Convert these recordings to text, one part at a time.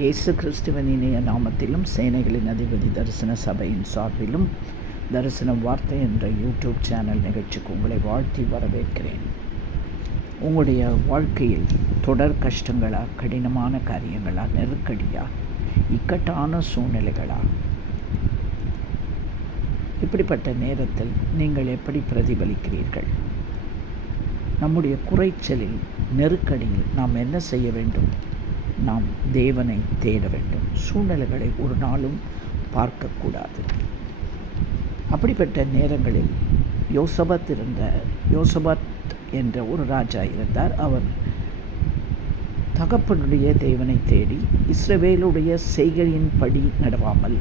இயேசு கிறிஸ்துவின் இனிய நாமத்திலும் சேனைகளின் அதிபதி தரிசன சபையின் சார்பிலும் தரிசன வார்த்தை என்ற யூடியூப் சேனல் நிகழ்ச்சிக்கு உங்களை வாழ்த்தி வரவேற்கிறேன். உங்களுடைய வாழ்க்கையில் தொடர் கஷ்டங்களா, கடினமான காரியங்களா, நெருக்கடியா, இக்கட்டான சூழ்நிலைகளா, இப்படிப்பட்ட நேரத்தில் நீங்கள் எப்படி பிரதிபலிக்கிறீர்கள்? நம்முடைய குறைச்சலில், நெருக்கடியில் நாம் என்ன செய்ய வேண்டும்? நாம் தேவனை தேட வேண்டும். சூழ்நிலைகளை ஒரு நாளும் பார்க்கக்கூடாது. அப்படிப்பட்ட நேரங்களில் யோசபாத் என்ற ஒரு ராஜா இருந்தார். அவர் தகப்பனுடைய தேவனை தேடி இஸ்ரவேலுடைய செய்கையின்படி நடவாமல்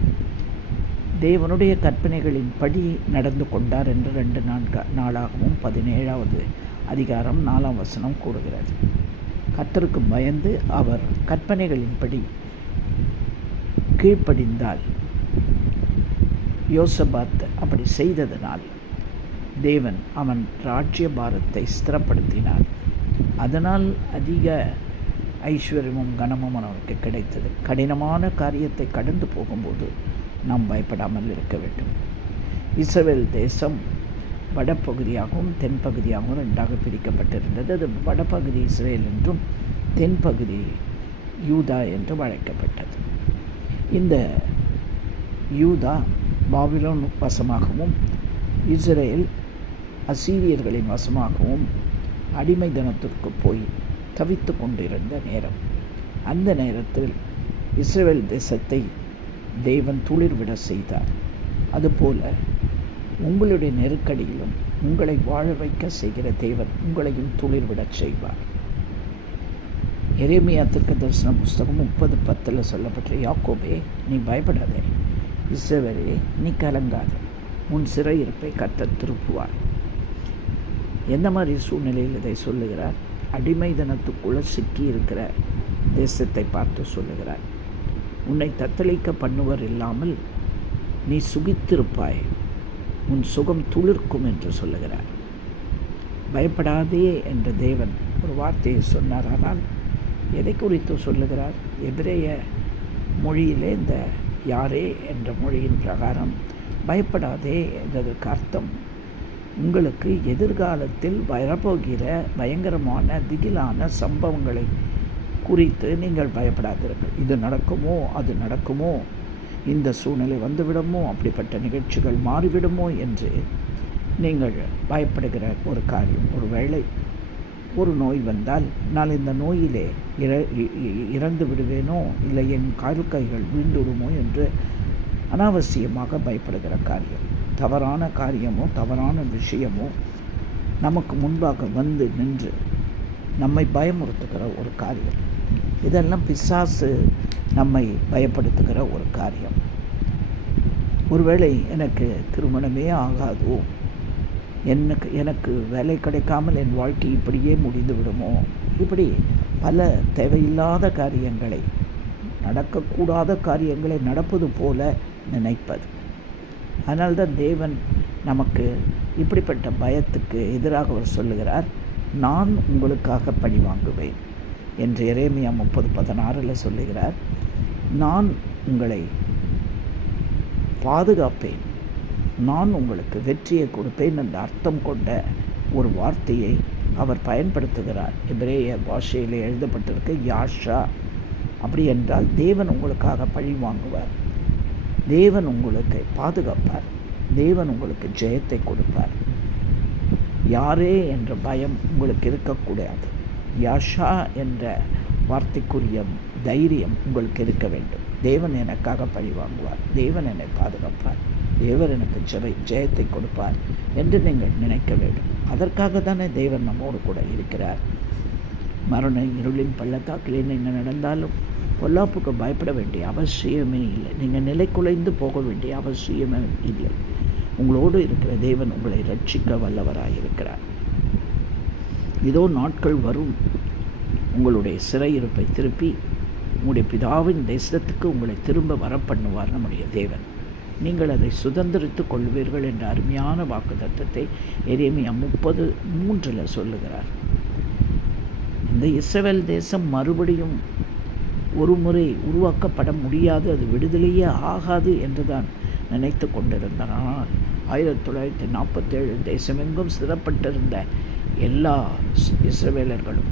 தேவனுடைய கற்பனைகளின் படி நடந்து கொண்டார் என்று 2 நாளாகவும் 17வது அதிகாரம் 4ஆம் வசனம் கூறுகிறது. கர்த்தருக்கு பயந்து அவர் கற்பனைகளின்படி கீழ்ப்படிந்தால், யோசபாத் அப்படி செய்ததனால் தேவன் அவன் ராஜ்ய பாரத்தை ஸ்திரப்படுத்தினார். அதனால் அதிக ஐஸ்வர்யமும் கனமும் அவனுக்கு கிடைத்தது. கடினமான காரியத்தை கடந்து போகும்போது நாம் பயப்படாமல் இருக்க வேண்டும். இஸ்ரவேல் தேசம் வடப்பகுதியாகவும் தென்பகுதியாகவும் 2ஆக பிரிக்கப்பட்டிருந்தது. அது வடபகுதி இஸ்ரேல் என்றும் தென்பகுதி யூதா என்றும் அழைக்கப்பட்டது. இந்த யூதா பாபிலோன் வசமாகவும் இஸ்ரேல் அசீரியர்களின் வசமாகவும் அடிமை தினத்திற்கு போய் தவித்து கொண்டிருந்த நேரம். அந்த நேரத்தில் இஸ்ரேல் தேசத்தை தேவன் துளிர்விட செய்தார். அதுபோல உங்களுடைய நெருக்கடியிலும் உங்களை வாழ வைக்க செய்கிற தேவன் உங்களையும் துளிர்விடச் செய்வார். எரேமியா தீர்க்கதரிசன புஸ்தகம் 30:10 சொல்லப்பட்ட, யாக்கோபே நீ பயப்படாதே, இஸ்ரவேலே நீ கலங்காதே, உன் சிறையிருப்பை கர்த்தர் திருப்புவார். எந்த மாதிரி சூழ்நிலையில் இதை சொல்லுகிறார்? அடிமைதனத்துக்குள்ளே சிக்கி இருக்கிற தேசத்தை பார்த்து சொல்லுகிறார். உன்னை தத்தளிக்க பண்ணுவர் இல்லாமல் நீ சுகித்திருப்பாய், உன் சுகம் துளிர்க்கும் என்று சொல்லுகிறார். பயப்படாதே என்ற தேவன் ஒரு வார்த்தையை சொன்னார். ஆனால் எதை குறித்து சொல்லுகிறார்? எபிரேய மொழியிலே இந்த யாரே என்ற மொழியின் பிரகாரம் பயப்படாதே என்றதற்கு அர்த்தம், உங்களுக்கு எதிர்காலத்தில் வரப்போகிற பயங்கரமான திகிலான சம்பவங்களை குறித்து நீங்கள் பயப்படாதீர்கள். இது நடக்குமோ, அது நடக்குமோ, இந்த சூழ்நிலை வந்துவிடுமோ, அப்படிப்பட்ட நிகழ்ச்சிகள் மாறிவிடுமோ என்று நீங்கள் பயப்படுகிற ஒரு காரியம். ஒருவேளை ஒரு நோய் வந்தால் நான் இந்த நோயிலே இறந்து விடுவேனோ, இல்லை என் கைகள் வீழ்ந்துவிடுமோ என்று அனாவசியமாக பயப்படுகிற காரியம். தவறான காரியமோ தவறான விஷயமோ நமக்கு முன்பாக வந்து நின்று நம்மை பயமுறுத்துகிற ஒரு காரியம். இதெல்லாம் பிசாசு நம்மை பயப்படுத்துகிற ஒரு காரியம். ஒருவேளை எனக்கு திருமணமே ஆகாதோ, எனக்கு வேலை கிடைக்காமல் என் வாழ்க்கை இப்படியே முடிந்து விடுமோ, இப்படி பல தேவையில்லாத காரியங்களை, நடக்கக்கூடாத காரியங்களை நடப்பது போல நினைப்பது. அதனால்தான் தேவன் நமக்கு இப்படிப்பட்ட பயத்துக்கு எதிராக அவர் சொல்லுகிறார், நான் உங்களுக்காக பழி வாங்குவேன் என்று எரேமியா 30:16 சொல்லுகிறார். நான் உங்களை பாதுகாப்பேன், நான் உங்களுக்கு வெற்றியை கொடுப்பேன் என்ற அர்த்தம் கொண்ட ஒரு வார்த்தையை அவர் பயன்படுத்துகிறார். எபிரேய பாஷையில் எழுதப்பட்டிருக்க யாஷா. அப்படி என்றால் தேவன் உங்களுக்காக பழி வாங்குவார், தேவன் உங்களுக்கு பாதுகாப்பார், தேவன் உங்களுக்கு ஜெயத்தை கொடுப்பார். யாரே என்ற பயம் உங்களுக்கு இருக்கக்கூடாது. யாஷா என்ற வார்த்தைக்குரிய தைரியம் உங்களுக்கு இருக்க வேண்டும். தேவன் எனக்காக பழி வாங்குவார், தேவன் என்னை பாதுகாப்பார், தேவன் எனக்கு ஜெயத்தை கொடுப்பார் என்று நீங்கள் நினைக்க வேண்டும். அதற்காக தானே தேவன் நம்மோடு கூட இருக்கிறார். மரண இருளின் பள்ளத்தாக்கில் என்ன நடந்தாலும் பொல்லாப்புக்கு பயப்பட வேண்டிய அவசியமே இல்லை. நீங்கள் நிலை குலைந்து போக வேண்டிய அவசியமே இல்லை. உங்களோடு இருக்கிற தேவன் உங்களை ரட்சிக்க வல்லவராயிருக்கிறார். இதோ நாட்கள் வரும், உங்களுடைய சிறையிருப்பை திருப்பி உங்களுடைய பிதாவின் தேசத்துக்கு உங்களை திரும்ப வரப்பண்ணுவார் நம்முடைய தேவன். நீங்கள் அதை சுதந்திரித்து கொள்வீர்கள் என்ற அருமையான வாக்குத்தத்தத்தை எரேமியா 30:3 சொல்லுகிறார். இந்த இஸ்ரவேல் தேசம் மறுபடியும் ஒரு முறை உருவாக்கப்பட முடியாது, அது விடுதலையே ஆகாது என்று தான் நினைத்து கொண்டிருந்தனால் 1947 தேசமெங்கும் சிதறப்பட்டிருந்த எல்லா இஸ்ரவேலர்களும்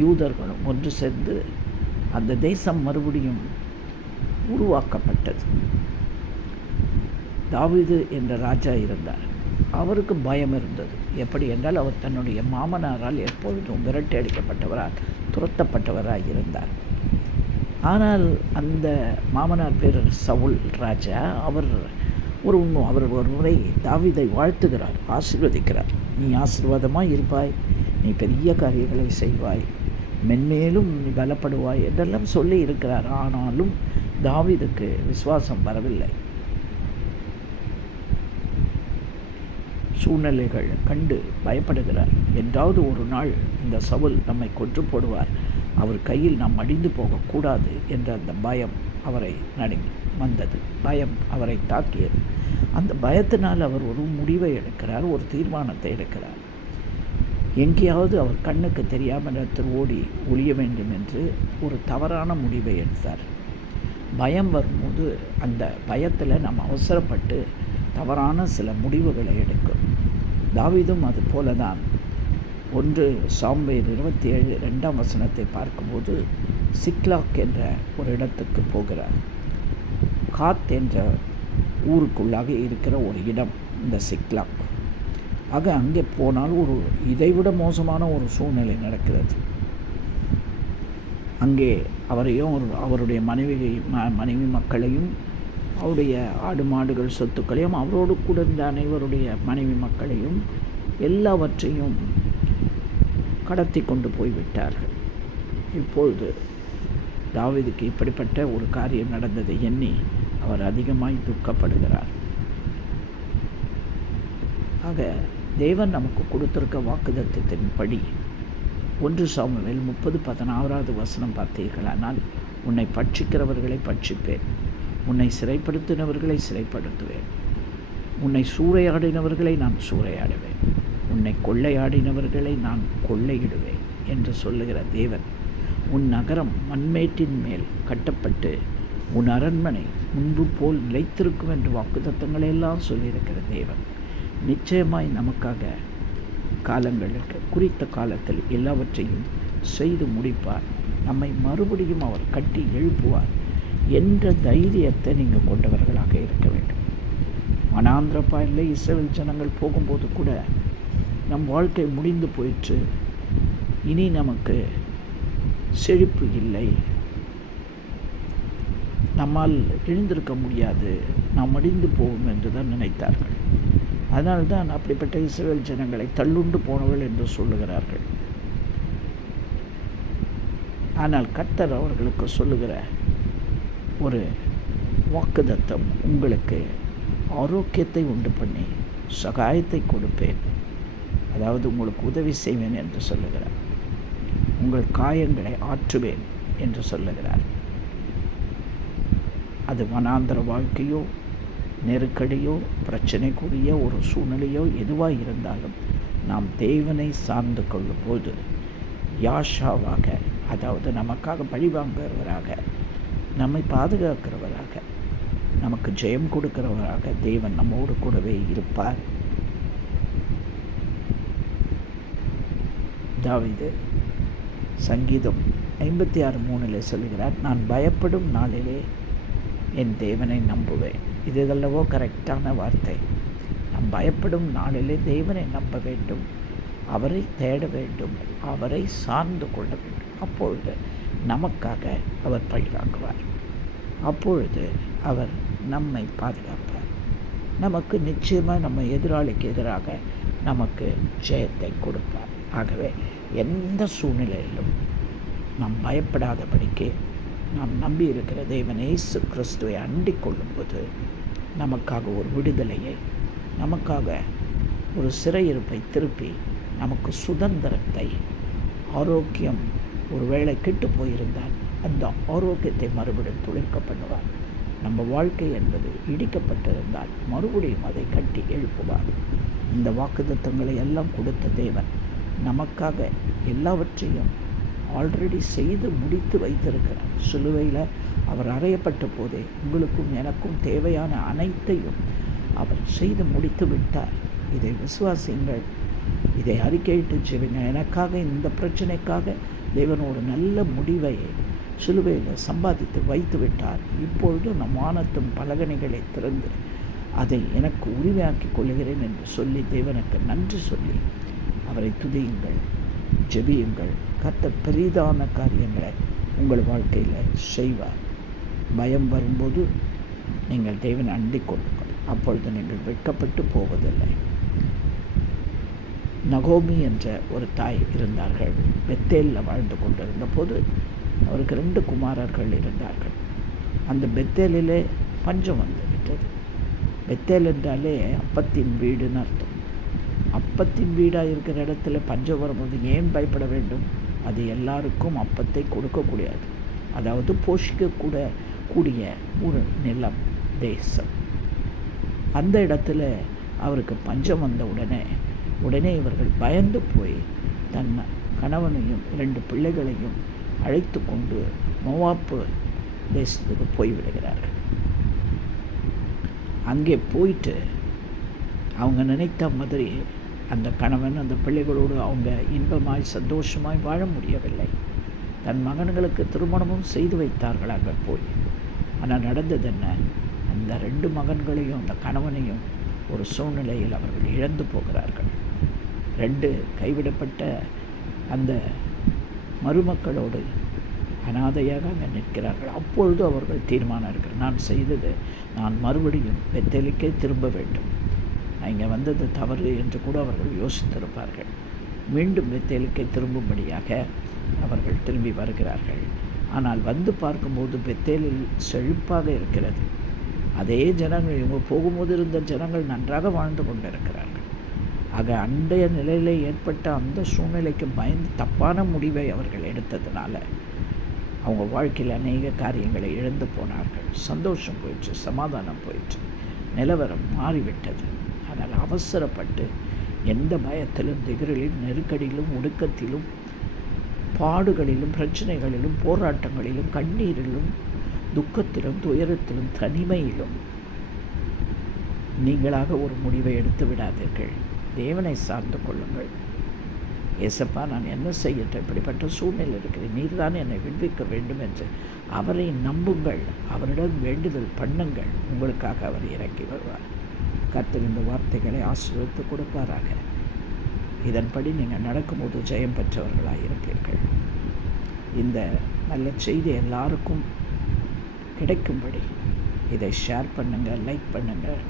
யூதர்களும் ஒன்று சேர்ந்து அந்த தேசம் மறுபடியும் உருவாக்கப்பட்டது. தாவீது என்ற ராஜா இருந்தார். அவருக்கு பயம் இருந்தது. எப்படி என்றால் அவர் தன்னுடைய மாமனாரால் எப்பொழுதும் விரட்டி அடிக்கப்பட்டவரால் துரத்தப்பட்டவராக இருந்தார். ஆனால் அந்த மாமனார் பேர் சவுல் ராஜா. அவர் ஒரு முறை தாவீதை வாழ்த்துகிறார், ஆசீர்வதிக்கிறார். நீ ஆசீர்வாதமாக இருப்பாய், நீ பெரிய காரியங்களை செய்வாய், மென்மேலும் நீ பலப்படுவாய் என்றெல்லாம் சொல்லி இருக்கிறார். ஆனாலும் தாவீதுக்கு விசுவாசம் வரவில்லை. சூழ்நிலைகள் கண்டு பயப்படுகிறார். என்றாவது ஒரு நாள் இந்த சவுல் நம்மை கொன்று போடுவார், அவர் கையில் நாம் அடிந்து போகக்கூடாது என்ற அந்த பயம் அவரை நடுங்கி வந்தது. பயம் அவரை தாக்கியது. அந்த பயத்தினால் அவர் ஒரு முடிவை எடுக்கிறார், ஒரு தீர்மானத்தை எடுக்கிறார். எங்கேயாவது அவர் கண்ணுக்கு தெரியாமல் இடத்தில் ஓடி ஒளிய வேண்டும் என்று ஒரு தவறான முடிவை எடுத்தார். பயம் வரும்போது அந்த பயத்தில் நாம் அவசரப்பட்டு தவறான சில முடிவுகளை எடுக்கும். தாவீதும் அது போல தான். 1 சாமுவேல் 27:2 பார்க்கும்போது சிக்லாக் என்ற ஒரு இடத்துக்கு போகிறார். காத் என்ற ஊருக்குள்ளாக இருக்கிற ஒரு இடம் இந்த சிக்லாக். ஆக அங்கே போனால் ஒரு இதைவிட மோசமான ஒரு சூழ்நிலை நடக்கிறது. அங்கே அவரையும் அவருடைய மனைவி மக்களையும் அவருடைய ஆடு மாடுகள் சொத்துக்களையும் அவரோடு கூட இருந்த அனைவருடைய மனைவி மக்களையும் எல்லாவற்றையும் கடத்தி கொண்டு போய்விட்டார்கள். இப்பொழுது தாவீதுக்கு இப்படிப்பட்ட ஒரு காரியம் நடந்ததை எண்ணி அவர் அதிகமாய் துக்கப்படுகிறார். ஆக தேவன் நமக்கு கொடுத்திருக்க வாக்குத்தத்தத்தின்படி 1 சாமுவேல் 30:16 பார்த்தீர்களானால், உன்னை பட்சிக்கிறவர்களை பட்சிப்பேன், உன்னை சிறைப்படுத்தினவர்களை சிறைப்படுத்துவேன், உன்னை சூறையாடினவர்களை நான் சூறையாடுவேன், உன்னை கொள்ளையாடினவர்களை நான் கொள்ளையிடுவேன் என்று சொல்லுகிற தேவன், உன் நகரம் மண்மேட்டின் மேல் கட்டப்பட்டு உன் அரண்மனை முன்பு போல் நிலைத்திருக்கும் என்று வாக்குத்தத்தங்களை எல்லாம் சொல்லியிருக்கிற தேவன் நிச்சயமாய் நமக்காக காலங்களுக்கு குறித்த காலத்தில் எல்லாவற்றையும் செய்து முடிப்பார். நம்மை மறுபடியும் அவர் கட்டி எழுப்புவார் என்ற தைரியத்தை நீங்கள் கொண்டவர்களாக இருக்க வேண்டும். வனாந்திர பாதையில் இஸ்ரவேல் ஜனங்கள் போகும்போது கூட நம் வாழ்க்கை முடிந்து போயிற்று, இனி நமக்கு செழிப்பு இல்லை, நம்மால் எழுந்திருக்க முடியாது, நாம் மடிந்து போவோம் என்று தான் நினைத்தார்கள். அதனால்தான் அப்படிப்பட்ட இஸ்ரவேல் ஜனங்களை தள்ளுண்டு போனவர்கள் என்று சொல்லுகிறார்கள். ஆனால் கர்த்தர் அவர்களுக்கு சொல்லுகிற ஒரு வாக்குத்தத்தம், உங்களுக்கு ஆரோக்கியத்தை உண்டு பண்ணி சகாயத்தை கொடுப்பேன், அதாவது உங்களுக்கு உதவி செய்வேன் என்று சொல்லுகிறார். உங்கள் காயங்களை ஆற்றுவேன் என்று சொல்லுகிறார். அது வனாந்தர வாழ்க்கையோ நெருக்கடியோ பிரச்சனைக்குரிய ஒரு சூழ்நிலையோ எதுவாக இருந்தாலும் நாம் தேவனை சார்ந்து கொள்ளும்போது யாஷாவாக, அதாவது நமக்காக பழிவாங்குகிறவராக, நம்மை பாதுகாக்கிறவராக, நமக்கு ஜெயம் கொடுக்கிறவராக தேவன் நம்மோடு கூடவே இருப்பார். தாவீது சங்கீதம் 56:3 சொல்லுகிறார், நான் பயப்படும் நாளிலே என் தேவனை நம்புவேன். இதெல்லவோ கரெக்டான வார்த்தை. நாம் பயப்படும் நாளிலே தேவனை நம்ப வேண்டும், அவரை தேட வேண்டும், அவரை சார்ந்து கொள்ள வேண்டும். அப்பொழுது நமக்காக அவர் பழிவாங்குவார், அப்பொழுது அவர் நம்மை பாதுகாப்பார். நமக்கு நிச்சயமாக நம்ம எதிராளிக்கு எதிராக நமக்கு ஜெயத்தை கொடுப்பார். ஆகவே எந்த சூழ்நிலையிலும் நாம் பயப்படாதபடிக்கு நாம் நம்பி இருக்கிற தேவன் இயேசு கிறிஸ்துவை அண்டிக் கொள்ளும்போது நமக்காக ஒரு விடுதலையை, நமக்காக ஒரு சிறையிருப்பை திருப்பி நமக்கு சுதந்திரத்தை, ஆரோக்கியம் ஒருவேளை கெட்டு போயிருந்தால் அந்த ஆரோக்கியத்தை மறுபடியும் துளிர்க்க பண்ணுவார். நம்ம வாழ்க்கை என்பது இடிக்கப்பட்டிருந்தால் மறுபடியும் அதை கட்டி எழுப்புவார். இந்த வாக்குத்தத்தங்களை எல்லாம் கொடுத்த தேவன் நமக்காக எல்லாவற்றையும் ஆல்ரெடி செய்து முடித்து வைத்திருக்கிறார். சிலுவையில் அவர் அறையப்பட்ட போதே உங்களுக்கும் எனக்கும் தேவையான அனைத்தையும் அவர் செய்து முடித்து விட்டார். இதை விசுவாசியுங்கள், இதை அறிக்கையிட்டு செய்வீங்க. எனக்காக, இந்த பிரச்சனைக்காக தேவன் ஒரு நல்ல முடிவை சிலுவையில் சம்பாதித்து வைத்து விட்டார். இப்பொழுது நம் வானத்தும் பலகணிகளை திறந்து அதை எனக்கு உரிமையாக்கி கொள்கிறேன் என்று சொல்லி தேவனுக்கு நன்றி சொல்லி அவரை துதியுங்கள், ஜெபியுங்கள். கர்த்தர் பெரிதான காரியங்களை உங்கள் வாழ்க்கையில் செய்வார். பயம் வரும்போது நீங்கள் தேவனை அண்டிக் கொள்ளுங்கள். அப்பொழுது நீங்கள் வெட்கப்பட்டு போவதில்லை. நகோமி என்ற ஒரு தாய் இருந்தார்கள். பெத்தேலில் வாழ்ந்து கொண்டிருந்த போது அவருக்கு 2 குமாரர்கள் இருந்தார்கள். அந்த பெத்தேலிலே பஞ்சம் வந்து விட்டது. பெத்தேல் என்றாலே அப்பத்தின் வீடுன்னு அர்த்தம். அப்பத்தின் வீடாக இருக்கிற இடத்துல பஞ்சம் வரும்போது ஏன் பயப்பட வேண்டும்? அது எல்லாருக்கும் அப்பத்தை கொடுக்கக்கூடாது, அதாவது போஷிக்கக்கூட ஒரு நிலம், தேசம். அந்த இடத்துல அவருக்கு பஞ்சம் வந்த உடனே இவர்கள் பயந்து போய் தன் கணவனையும் 2 பிள்ளைகளையும் அழைத்து கொண்டு மோவாப்பு தேசத்துக்கு போய்விடுகிறார்கள். அங்கே போயிட்டு அவங்க நினைத்த மாதிரி அந்த கணவன் அந்த பிள்ளைகளோடு அவங்க இன்பமாய் சந்தோஷமாய் வாழ முடியவில்லை. தன் மகன்களுக்கு திருமணமும் செய்து வைத்தார்கள் அங்கே போய். ஆனால் நடந்தது என்ன? அந்த 2 மகன்களையும் அந்த கணவனையும் ஒரு சூழ்நிலையில் அவர்கள் இழந்து போகிறார்கள். 2 கைவிடப்பட்ட அந்த மருமக்களோடு அனாதையாக அங்கே நிற்கிறார்கள். அப்பொழுது அவர்கள் தீர்மானம் இருக்கிறார், நான் செய்தது, நான் மறுபடியும் பெத்தேலுக்கே திரும்ப வேண்டும், நான் இங்கே வந்தது தவறு என்று கூட அவர்கள் யோசித்திருப்பார்கள். மீண்டும் பெத்தேலுக்கே திரும்பும்படியாக அவர்கள் திரும்பி வருகிறார்கள். ஆனால் வந்து பார்க்கும்போது பெத்தேலில் செழிப்பாக இருக்கிறது. அதே ஜனங்கள், இவங்க போகும்போது இருந்த ஜனங்கள் நன்றாக வாழ்ந்து கொண்டிருக்கிறார்கள். ஆக அண்டைய நிலையில் ஏற்பட்ட அந்த சூழ்நிலைக்கு பயந்து தப்பான முடிவை அவர்கள் எடுத்ததுனால அவங்க வாழ்க்கையில் அநேக காரியங்களை இழந்து போனார்கள். சந்தோஷம் போயிடுச்சு, சமாதானம் போயிடுச்சு, நிலவரம் மாறிவிட்டது. ஆனால் அவசரப்பட்டு எந்த பயத்திலும், திகிரிலும், நெருக்கடியிலும், ஒடுக்கத்திலும், பாடுகளிலும், பிரச்சனைகளிலும், போராட்டங்களிலும், கண்ணீரிலும், துக்கத்திலும், துயரத்திலும், தனிமையிலும் நீங்களாக ஒரு முடிவை எடுத்து விடாதீர்கள். தேவனை சார்ந்து கொள்ளுங்கள். ஏசப்பா, நான் என்ன செய்யட்டும், இப்படிப்பட்ட சூழ்நிலை இருக்கிறேன், நீர் தான் என்னை விடுவிக்க வேண்டும் என்று அவரை நம்புங்கள். அவரிடம் வேண்டுதல் பண்ணுங்கள். உங்களுக்காக அவர் இறங்கி வருவார். கர்த்தர் இந்த வார்த்தைகளை ஆசீர்வதித்து கொடுப்பாராக. இதன்படி நீங்கள் நடக்கும்போது ஜெயம் பெற்றவர்களாக இருப்பீர்கள். இந்த நல்ல செய்தி எல்லாருக்கும் கிடைக்கும்படி இதை ஷேர் பண்ணுங்கள், லைக் பண்ணுங்கள்.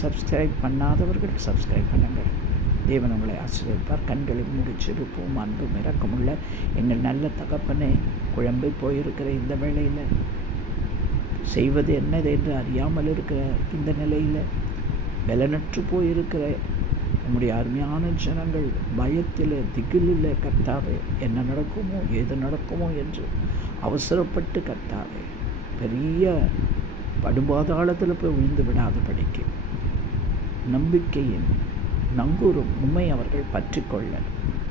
சப்ஸ்கிரைப் பண்ணாதவர்கள் சப்ஸ்கிரைப் பண்ணுங்கள். தேவன் உங்களை ஆசீர்வதிப்பார். கண்களை மூடி ஜெபிப்போம். அன்பும் இரக்கமுள்ள எங்கள் நல்ல தகப்பனே, குழம்பி போயிருக்கிற இந்த வேளையில், செய்வது என்னது என்று அறியாமல் இருக்கிற இந்த நிலையில், பலனற்று போயிருக்கிற நம்முடைய அருமையான ஜனங்கள் பயத்தில், திகிலில், கர்த்தாவே, என்ன நடக்குமோ ஏது நடக்குமோ என்று அவசரப்பட்டு, கர்த்தாவே, பெரிய படுபாதாளத்தில் போய் விழுந்து விடாதபடிக்கு நம்பிக்கையின் நங்கூரும் உம்மை அவர்கள் பற்றி கொள்ள,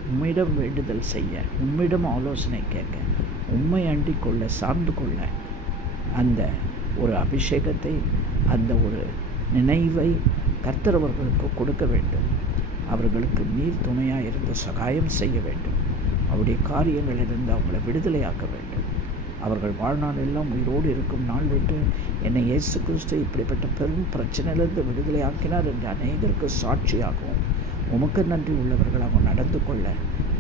உம்மிடம் வேண்டுதல் செய்ய, உம்மிடம் ஆலோசனை கேட்க, உம்மை அண்டிக் கொள்ள, சார்ந்து கொள்ள அந்த ஒரு அபிஷேகத்தை, அந்த ஒரு நினைவை கர்த்தர் அவர்களுக்கு கொடுக்க வேண்டும். அவர்களுக்கு நீர் துணையாக இருந்து சகாயம் செய்ய வேண்டும். அவருடைய காரியங்களிலிருந்து அவங்களை விடுதலையாக்க வேண்டும். அவர்கள் வாழ்நாள் எல்லாம் உயிரோடு இருக்கும் நாள் விட்டு என்னை இயேசு கிறிஸ்து இப்படிப்பட்ட பெரும் பிரச்சனையிலிருந்து விடுதலையாக்கினார் என்று அநேகருக்கு சாட்சியாகவும் உமக்கு நன்றி உள்ளவர்களாக நடந்து கொள்ள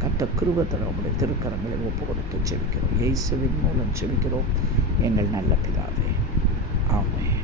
கர்த்தர் கிருபை தர உங்களுடைய திருக்கரங்களை ஒப்பு கொடுத்து ஜெபிக்கிறோம். இயேசுவின் மூலம் ஜெபிக்கிறோம் எங்கள் நல்ல பிதாவே. ஆமென்.